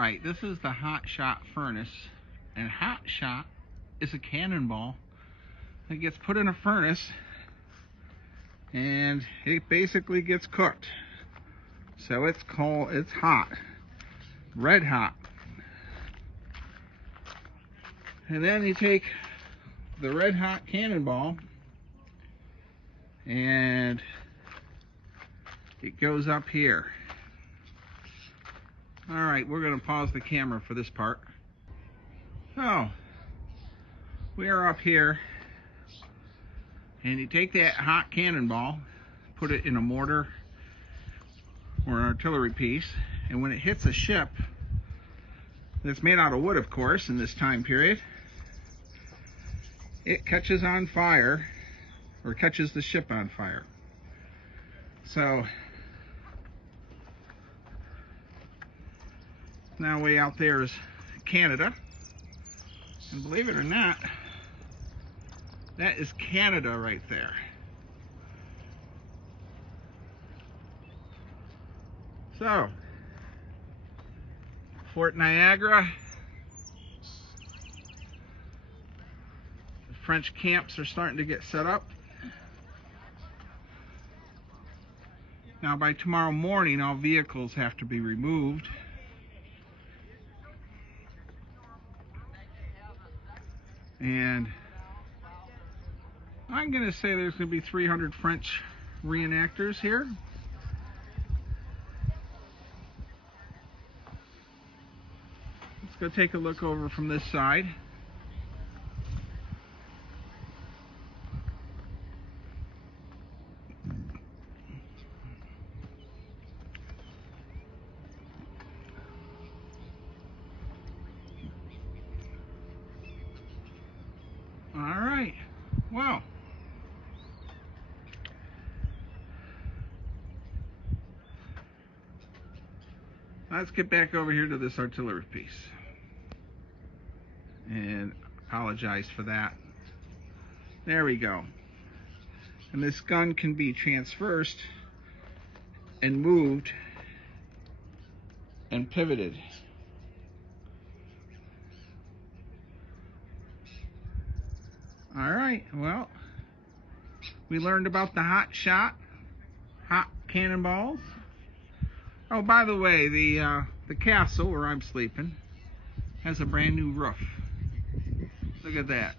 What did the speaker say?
Alright, this is the hot shot furnace, and hot shot is a cannonball that gets put in a furnace and it basically gets cooked. So it's hot, red hot. And then you take the red hot cannonball and it goes up here. Alright, we're going to pause the camera for this part. So, we are up here, and you take that hot cannonball, put it in a mortar or an artillery piece, and when it hits a ship that's made out of wood, of course, in this time period, it catches on fire, or catches the ship on fire. So, now way out there is Canada, and believe it or not, that is Canada right there. So, Fort Niagara, the French camps are starting to get set up. Now by tomorrow morning, all vehicles have to be removed. And I'm going to say there's going to be 300 French reenactors here. Let's go take a look over from this side. All right, well, let's get back over here to this artillery piece, and apologize for that. There we go. And this gun can be transversed and moved and pivoted. All right, well, we learned about the hot shot, hot cannonballs. Oh, by the way, the castle where I'm sleeping has a brand new roof. Look at that.